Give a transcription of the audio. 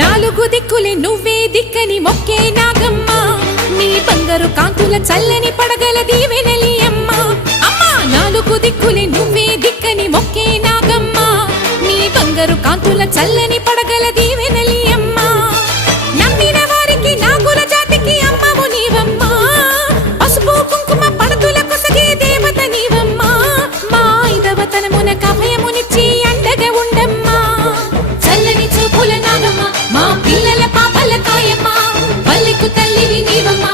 నాలుగు దిక్కులే నువ్వే దిక్కని మొక్కే నాగమ్మ నీ బంగారు కాంతుల చల్లని పడగల దీవెనలి అమ్మ అమ్మా నాలుగు దిక్కులే నువ్వే దిక్కని మొక్కే నాగమ్మ నీ బంగారు కాంతుల చల్లని పడగల దీవెనలి అమ్మ నమ్మిన వారికి నాగుల జాతికి అమ్మవు నీవమ్మా పసుపు కుంకుమ పడతుల కొసగే దేవత నీవమ్మా మా ఐదవతనమున కభయమునిచ్చి అండగా ఉండమ్మా చల్లని చూపుల నాగమ్మ మా పిల్లల పాపల కాయమ్మ పల్లెకు తల్లివి నీవమ్మ